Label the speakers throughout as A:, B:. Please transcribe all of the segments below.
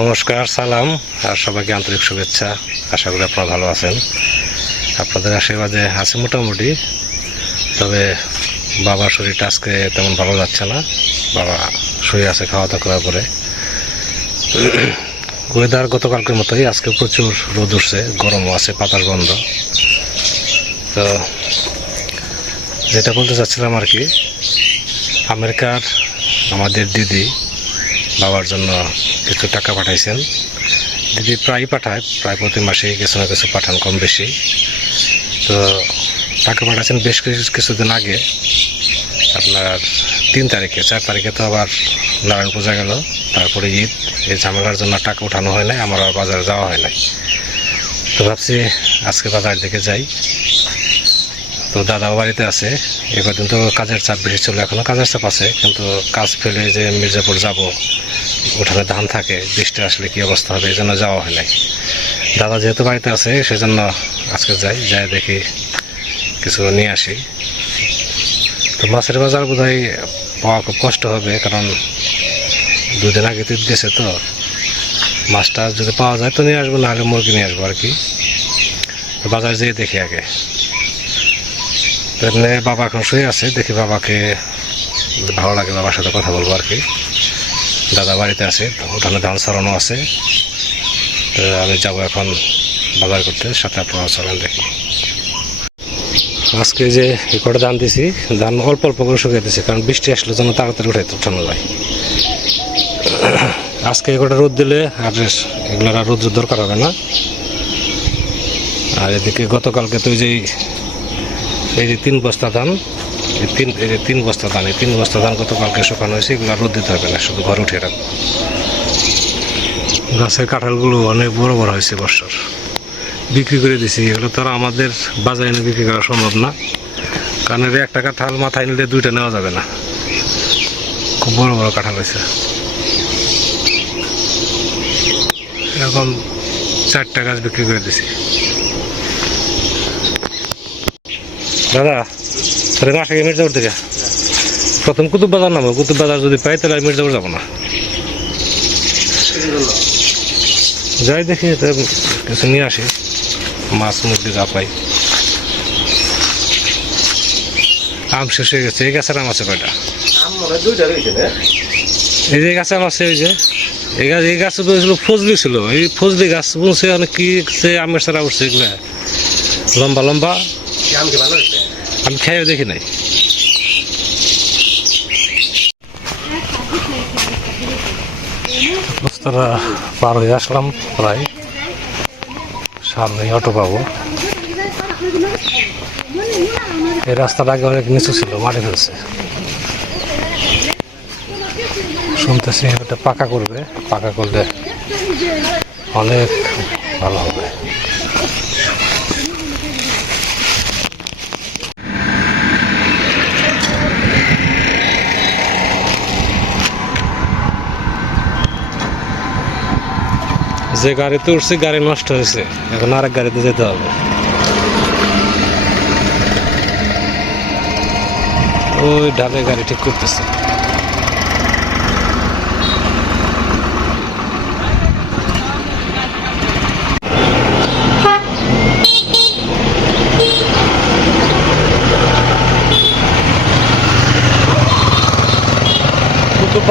A: নমস্কার, সালাম আর সবাইকে আন্তরিক শুভেচ্ছা। আশা করি আপনারা ভালো আছেন। আপনাদের আশীর্বাদে আছে মোটামুটি, তবে বাবার শরীরটা আজকে তেমন ভালো যাচ্ছে না। বাবা শুয়ে আছে খাওয়া দাওয়া করার পরে। ওয়েদার গতকালকের মতোই, আজকে প্রচুর রোদ উঠছে, গরমও আছে পাতার বন্ধ তো যেটা বলতে চাচ্ছিলাম আর কি, আমেরিকার আমাদের দিদি বাবার জন্য কিছু টাকা পাঠাইছেন। দিদি প্রায় পাঠায়, প্রায় প্রতি মাসে কিছু না কিছু পাঠান কম বেশি। তো টাকা পাঠাচ্ছেন বেশ কিছু কিছুদিন আগে। আপনার তিন তারিখে, চার তারিখে তো আবার নারায়ণ পূজা গেল। তারপরে ঈদ, এই ঝামেলার জন্য টাকা উঠানো হয় নাই, আমার আর বাজারে যাওয়া হয় নাই। তো ভাবছি আজকে বাজার দিকে যাই। তো দাদাও বাড়িতে আছে এবার কদিন তো কাজের চাপ বেশি ছিল এখনও কাজের চাপ আছে, কিন্তু কাজ ফেলে যে মির্জাপুর যাব উঠানে ধান থাকে, বৃষ্টি আসলে কি অবস্থা হবে এই জন্য যাওয়া হয় নাই। দাদা যেহেতু বাড়িতে আছে, সেজন্য আজকে যাই যাই দেখি কিছু নিয়ে আসি। তো মাছের বাজার বোধ পাওয়া খুব কষ্ট হবে, কারণ দুদিন আগে তো ঈদ গেছে তো। মাছটা যদি পাওয়া যায় তো নিয়ে আসব, নাহলে মুরগি নিয়ে আসব আর কি। বাজার যেয়ে দেখি আগে। তো এমনি বাবা এখন শুয়ে আছে, দেখি বাবাকে ভালো লাগে বাবার সাথে কথা বলব আর কি। দাদা বাড়িতে আছে, ওখানে ধান সরানো আছে। তো আমি যাব এখন বাজার করতে, সাথে আপনারা চলেন দেখি। আজকে যে কটা ধান দিছি, ধান অল্প অল্প করে শুকিয়ে দিছি, কারণ বৃষ্টি আসলে যেন তাড়াতাড়ি উঠাইতে উঠানো যায়। আজকে কটা রোদ দিলে আর এগুলোর আর রোদ্র দরকার হবে না। আর এদিকে গতকালকে তো যে, এই যে তিন বস্তা ধান তিন তিন বস্তা ধান, এই তিন বস্তা ধান গতকালকে শুকানো হয়েছে, এগুলো রোদ দিতে হবে না, শুধু ঘরে উঠে রাখব। গাছের কাঁঠালগুলো অনেক বড় বড় হয়েছে বর্ষার বিক্রি করে দিছি, এগুলো তো আমাদের বাজারে এনে বিক্রি করা সম্ভব না। কারণ এর একটা কাঁঠাল মাথায় নিলে দুইটা নেওয়া যাবে না। খুব বড় বড় কাঁঠাল হয়েছে। এরকম চারটা গাছ বিক্রি করে দিছি। দাদা তাহলে মাসে গিয়ে মির্জাপুর থেকে। প্রথম কুতুব বাজার নামো কুতুব বাজার যদি পাই তাহলে আর মির্জাপুর যাব না। যাই দেখি কিছু নিয়ে আসি। মাছ মুরগি যা পাই। আম শেষ হয়ে গেছে এই গাছের আম আছে কয়টা? এই যে গাছে আম আছে ওই যে। এই গাছ এই গাছ ছিল ফজলি ছিল। এই ফজলি গাছ বলছে অনেক কি আমের সারা উঠছে এগুলা। লম্বা লম্বা। আমি খেয়ে দেখি নাই। পার হয়ে আসলাম প্রায়। সামনে অটো পাবো। এই রাস্তাটা আগে অনেক নিচু ছিল, মাটি ফেলছে। শুনতেছি এটা পাকা করবে। পাকা করলে অনেক ভালো হবে। যে গাড়িতে উঠছি, গাড়ি নষ্ট হয়েছে। এখন আরেক গাড়িতে যেতে হবে। ওই ঢালে গাড়ি ঠিক করতেছে।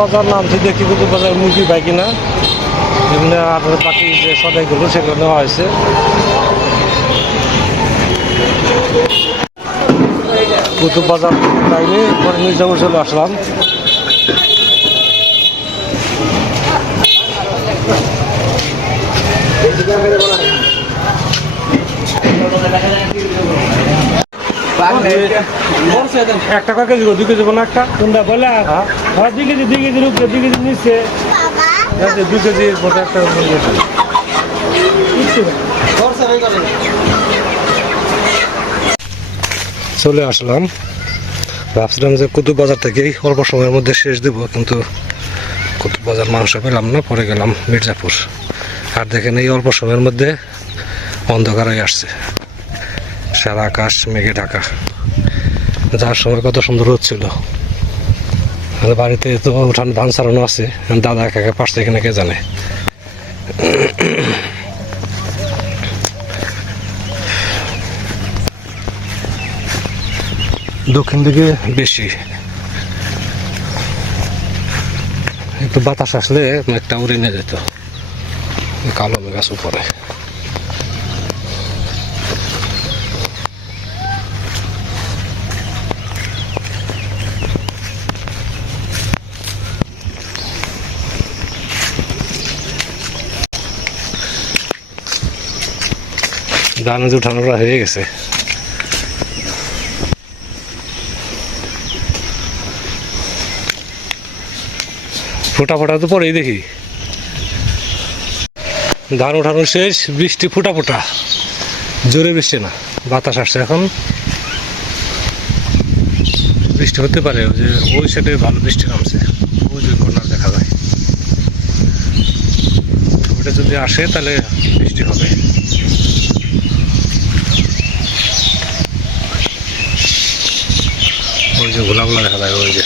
A: বাজার নামছি, দেখি কুতুব বাজার মুরগি পাই কিনা। এমনি আর বাকি যে সদাইগুলো সেগুলো নেওয়া হয়েছে। কুতুব বাজার পাইনি পরে মির্জাপুর চলে আসলাম। একটা কয় কেজি? দুই কেজি না একটা?
B: তোমরা বলে? হ্যাঁ দুই কেজি দুই কেজির উপরে দুই কেজি নিচ্ছে
A: আছে। চলে আসলাম। ভাবছিলাম যে কুতুব বাজার থেকেই অল্প সময়ের মধ্যে শেষ দেব, কিন্তু কুতুব বাজার মাংস পেলাম না, পরে গেলাম মির্জাপুর। আর দেখেন এই অল্প সময়ের মধ্যে অন্ধকার হয়ে আসছে। সারা আকাশ মেঘে ঢাকা। যার সময় কত সুন্দর রোদ ছিল। আর বাড়িতে তো উঠান ধান ছাড়ানো আছে। দাদা একা একা পারছে এখানে কে জানে। দক্ষিণ দিকে বেশি। একটু বাতাস আসলে একটা উড়ে নিয়ে যেত। কালো গাছ উপরে। ধান উঠানোটা হয়ে গেছে। ফোটা ফোটা তো পরেই দেখি। ধান ওঠানো শেষ, বৃষ্টি ফোটা ফোটা। জোরে বৃষ্টি না, বাতাস আসছে এখন। বৃষ্টি হতে পারে যে ওই সাইডে ভালো বৃষ্টি নামছে। ওই যে দেখা যায়। ওটা যদি আসে তাহলে বৃষ্টি হবে। যে গোলা গোলা দেখা যায় ওই যে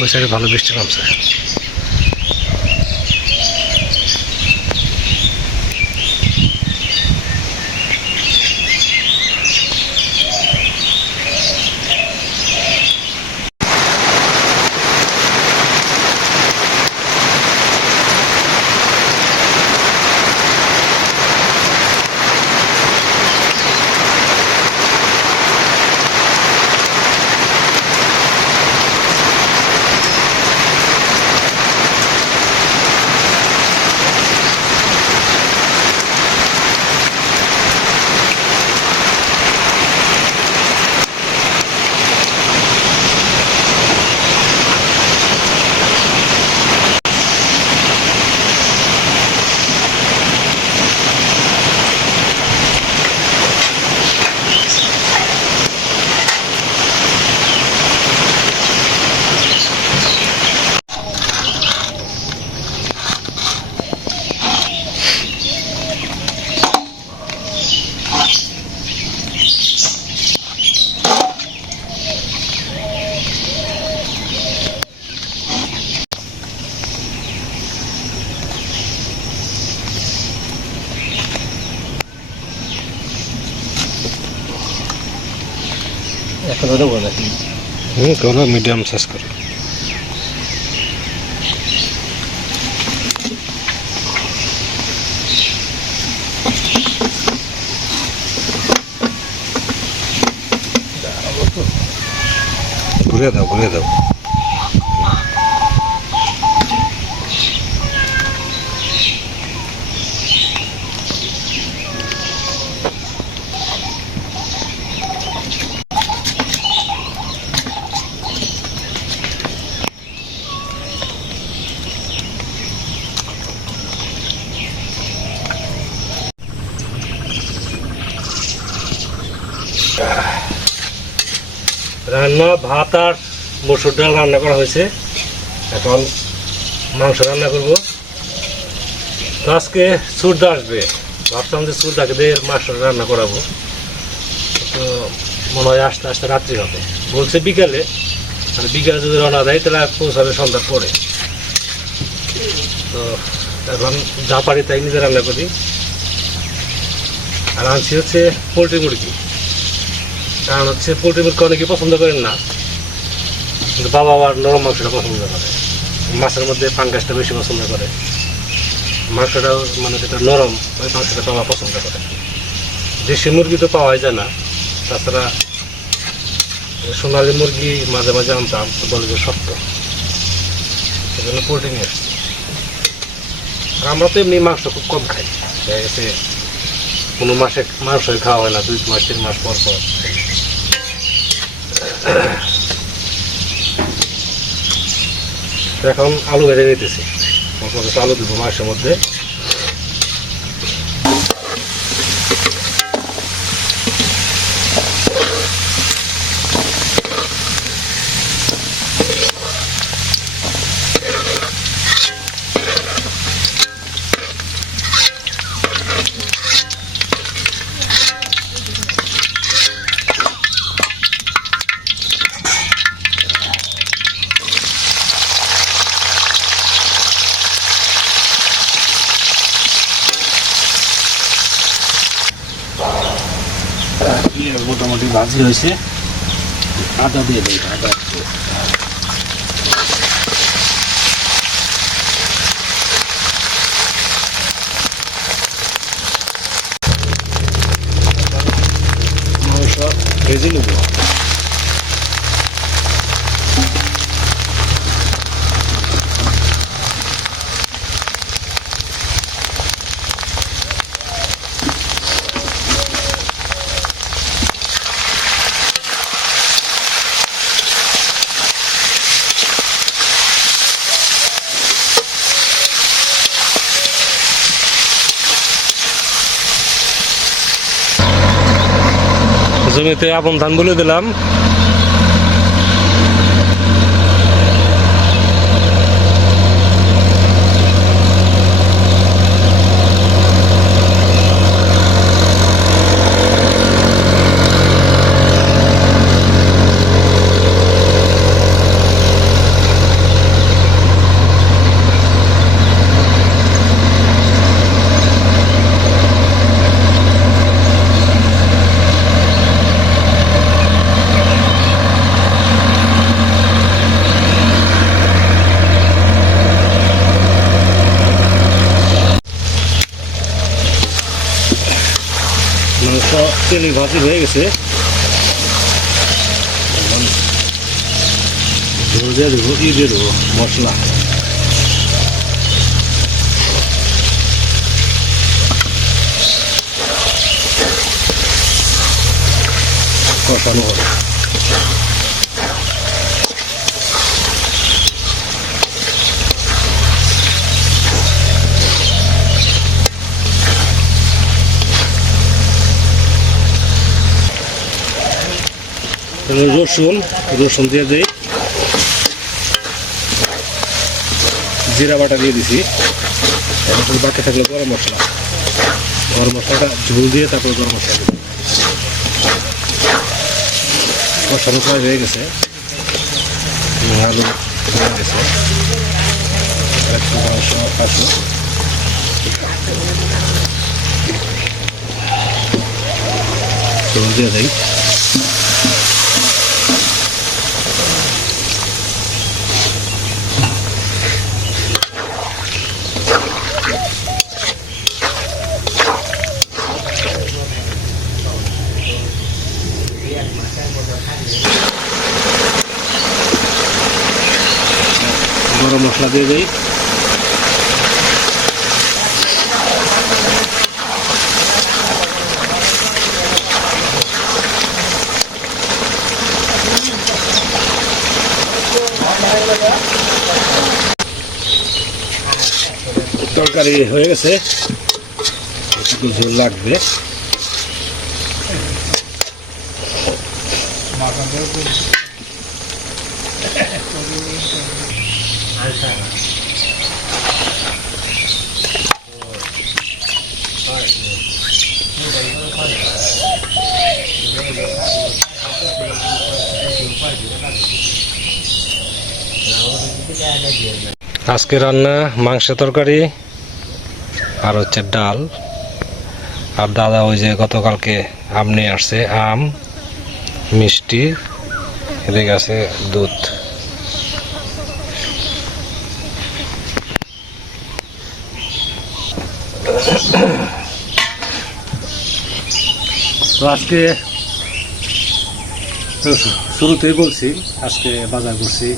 A: ওই সাইডে ভালো বৃষ্টি নামছে।
B: ওটা বলে।
A: হুম করো মিডিয়াম সাইজ করো। ঘুরে দাও ঘুরে দাও। রান্না, ভাত আর মসুর ডাল রান্না করা হয়েছে। এখন মাংস রান্না করব। তো আজকে সুরদা আসবে। ভাবতাম যে সুরদাকে দিয়ে মাংস রান্না করাবো। তো মনে হয় আস্তে আস্তে রাত্রি হবে। বলছে বিকালে। আর বিকালে যদি রওনা দেয়, তাহলে পৌঁছাবে সন্ধ্যার পরে। তো এখন যা পারি তাই নিজে রান্না করি। আর আনছি হচ্ছে পোলট্রি মুরগি। কারণ হচ্ছে পোলট্রি মুরগি অনেকে পছন্দ করেন না। কিন্তু বাবা আবার নরম মাংসটা পছন্দ করে। মাছের মধ্যে পাঙ্গাসটা বেশি পছন্দ করে। মাংসটাও মানে যেটা নরম, ওই মাংসটা বাবা পছন্দ করে। দেশি মুরগি তো পাওয়াই যায় না। তাছাড়া সোনালি মুরগি মাঝে মাঝে আনতাম তো বলে যে শক্ত। সেজন্য পোলট্রি নিয়ে আসছি। আর আমরা তো এমনি মাংস খুব কম খাই। দেখা গেছে কোনো মাসে মাংসই খাওয়া হয় না, দুই মাস, তিন মাস পর পর। এখন আলু ভেজে নিতেছি। আলু দিব মাসের মধ্যে। ভাজি হয়েছে আদা দিয়ে দেয় আদা। ভেজে নেব। জমিতে আপন ধান বলে দিলাম মাংস তেলে ভাজি হয়ে গেছে। ঝোল দিয়ে দেবো ই দিয়ে দেবো মশলা। কষানো হবে। রসুন রসুন দিয়ে দেই জিরা বাটা দিয়ে দিছি। বাকি থাকলে গরম মশলা। গরম মশলাটা ঝুল দিয়ে তারপর গরম মশলা দিই মশলা প্রায় হয়ে গেছে। হয়ে গেছে। দিয়ে দেয় গরম মশলা দিয়ে তরকারি হয়ে গেছে। একটু লাগবে। আজকে রান্না মাংস তরকারি আর হচ্ছে ডাল। আর দাদা ওই যে গতকালকে আম নিয়ে আসছে, আম, মিষ্টি, এদিকে আছে দুধ। তো আজকে শুরুতেই বলছি, আজকে বাজার করছি।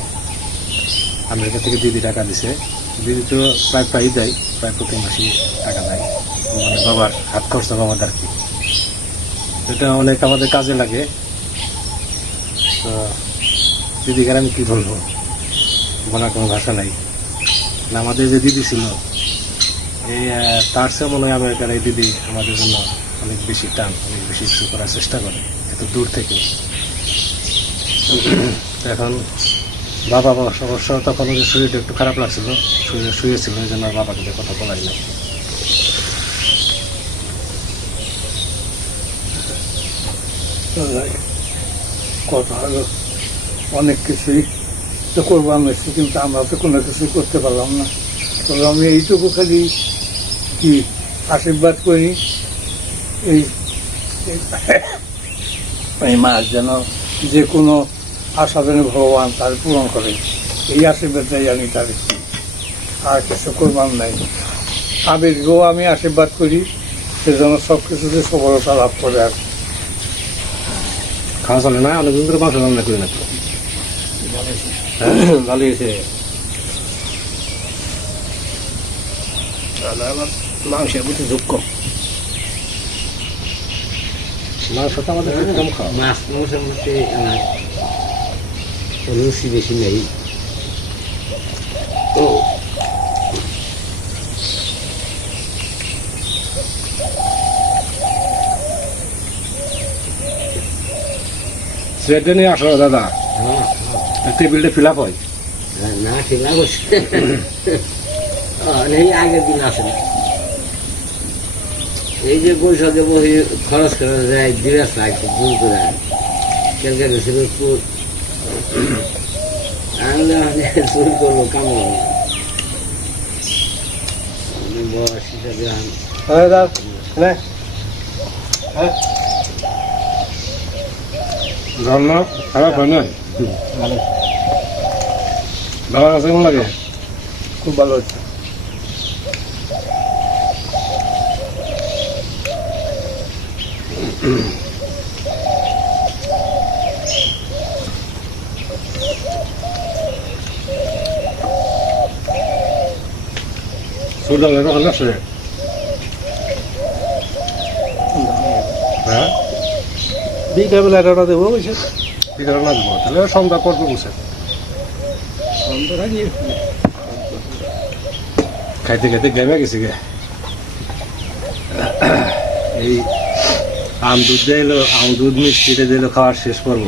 A: আমেরিকা থেকে দিদি টাকা দিছে। দিদি তো প্রায় প্রায়ই দেয়, প্রায় প্রতি মাসে টাকা দেয়। মানে বাবার হাত খরচা বাবার আর কি। এটা অনেক আমাদের কাজে লাগে। তো দিদিকে আমি কী বলব? বলার কোনো ভাষা নাই। আমাদের যে দিদি ছিল এই তার চেয়ে মনে হয় আমেরিকার এই দিদি আমাদের জন্য অনেক বেশি টান, অনেক বেশি কিছু করার চেষ্টা করে, এত দূর থেকে। এখন বাবা অবশ্য তখন ওদের শরীরটা একটু খারাপ লাগছিল, শরীরে শুয়েছিল ওই জন্য বাবাকে কথা বলাই না
C: কথা হলো, অনেক কিছুই তো করব আমি, কিন্তু আমরা তো কোনো কিছুই করতে পারলাম না। তবে আমি এইটুকু খালি কি আশীর্বাদ করি? এই এই মাছ যেন যে কোনো আশা যেন ভগবান তার পূরণ করে। এই আশীর্বাদটাই আমি তার আর কিছু করবার নাই। আবেগকেও আমি আশীর্বাদ করি সে যেন সব কিছুতে সফলতা লাভ করে আর।
A: খাওয়া চলে না? অনেকদিন ধরে মাংস রান্না করি না তো ভালো হয়েছে।
B: মাংসের প্রতি দুঃখ
A: মাংসটা আমাদের কম খাওয়া
D: মাছ মাংসের মধ্যে আমার রুচি বেশি নেই। তো
A: সেটা নিয়ে আসো দাদা। টেবিলটা ফিল আপ হয়।
D: না ঠিক আছে এই আগের দিন আসে না এই যে বৈশাখে বসে খরচ করা যায় দিবস লাগছে ভুল করে। কেলকে গেছিল চুর আমি চুর করব কামড় বয়স হিসাবে
A: হ্যাঁ হ্যাঁ হ্যাঁ। রান্না খারাপ হয় না। ভালো। আছে লাগে?
C: খুব ভালো হচ্ছে
A: সুন্দর লাগে ভালো আছে হ্যাঁ
B: বিকালবেলা এগারোটা দেবো বুঝছে
A: বিকালে না দেবো তাহলে সন্ধ্যা পর বসে খাইতে খাইতে গেমে গেছি গে এই আম দুধ দিলো আম দুধ মিষ্টিতে দিল খাওয়ার শেষ করব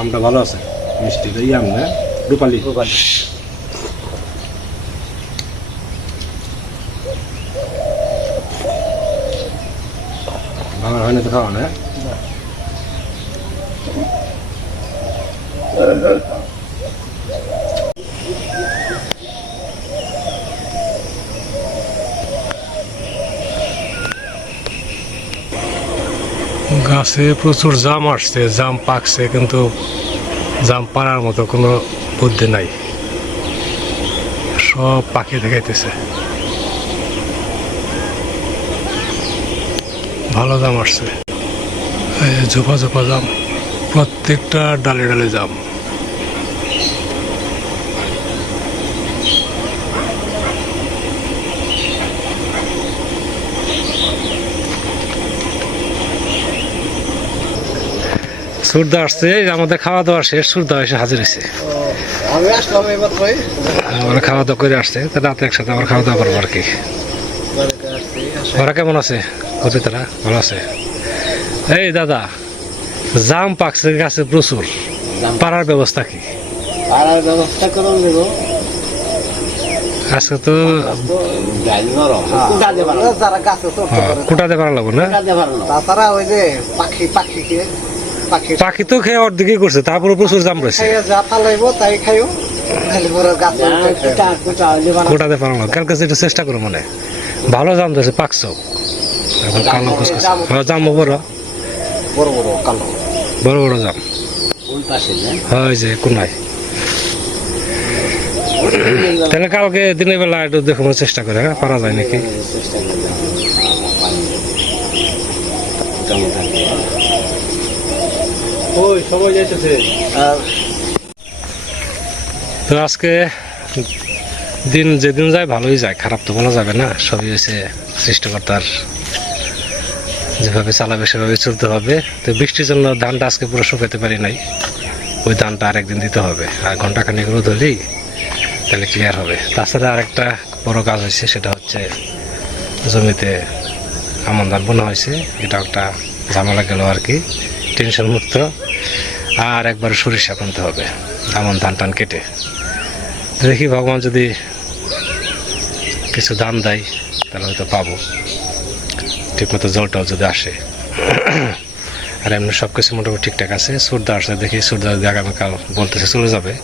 A: আমটা ভালো আছে? মিষ্টি তো আম না? রূপালি। রূপালি। ভালো হয় না তো খাওয়া না। গাছে প্রচুর জাম আসছে, জাম পাকছে, কিন্তু জাম পাড়ার মতো কোনো বুদ্ধি নাই। সব পাখি দেখাইতেছে। ভালো জাম আসছে। ঝোপা ঝোপা জাম, প্রত্যেকটা ডালে ডালে জাম। সুরদা আসছে আমাদের খাওয়া দাওয়া শেষ সুরদা এসে হাজির হয়েছে।
B: আমি আসলাম এবার ভাই
A: আমরা খাওয়া দাওয়া করে আসছে রাতে একসাথে আমরা খাওয়া দাওয়া করব আর কি। ওরা কেমন আছে? কবি তারা? ভালো আছে? এই দাদা জাম পাকছে গাছে প্রচুর। পাড়ার ব্যবস্থা কি?
D: আর ব্যবস্থা করুন দেবো।
A: আজকে তো
D: কুটাতে পারো।
A: হ্যাঁ,
B: পারে
A: লাগবো না?
D: না
B: তাছাড়া ওই যে পাখি পাখিকে পাখি
A: তো খেয়ে অর্ধেকই করছে তারপরে প্রচুর জাম রয়েছে কুটাতে পারা লাগবে কালকে চেষ্টা করো মনে ভালো জাম ধরেছে পাকছো এখন কালো কুচকুচ হ্যাঁ জাম বড়
B: বড় বড় কালো
A: বড় বড় জাম
D: না
A: হয় যে কোনায় তাহলে কালকে দিনের বেলা একটু দেখানোর চেষ্টা করে হ্যাঁ পারা যায় নাকি
D: চেষ্টা করে দাও। পানি কেমন থাকে
A: তো আজকে দিন যেদিন যায় ভালোই যায়, খারাপ তো বলা যাবে না। সবই হয়েছে সৃষ্টিকর্তার যেভাবে চালাবে, সেভাবে চলতে হবে। তো বৃষ্টির জন্য ধানটা আজকে পুরো শুকাতে পারি নাই। ওই ধানটা আরেকদিন দিতে হবে। আর ঘন্টাখানেক রোদ হলেই তাহলে ক্লিয়ার হবে। তাছাড়া আরেকটা বড় কাজ হয়েছে সেটা হচ্ছে জমিতে আমন ধান বোনা হয়েছে এটা একটা ঝামেলা গেল আর কি। টেনশন মুক্ত। আর একবার সরিষা কিনতে হবে। আমন ধান টান কেটে। দেখি ভগবান যদি কিছু দান দেয়, তাহলে হয়তো পাবো। ঠিকমতো জলটাও যদি আসে। আর এমনি সব কিছু মোটামুটি ঠিকঠাক আছে। সুরদা আসছে দেখি, সুরদা যদি আগামীকাল বলতেছে চলে যাবে।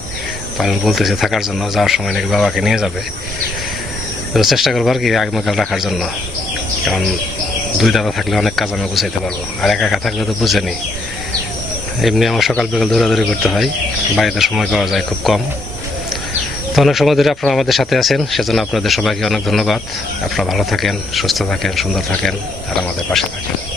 A: আমি বলতেছি থাকার জন্য, যাওয়ার সময় নাকি বাবাকে নিয়ে যাবে। তো চেষ্টা করব আর কি আগামীকাল রাখার জন্য। কারণ দুই দাদা থাকলে অনেক কাজ আমি গুছাইতে পারব। আর একা একা থাকলে তো বুঝে বুঝেনি এমনি আমার সকাল বিকাল দৌড়াদৌড়ি করতে হয়। বাড়িতে সময় পাওয়া যায় খুব কম। তো অনেক সময় ধরে আপনারা আমাদের সাথে আছেন, সেজন্য আপনাদের সবাইকে অনেক ধন্যবাদ। আপনারা ভালো থাকেন, সুস্থ থাকেন, সুন্দর থাকেন, আর আমাদের পাশে থাকেন।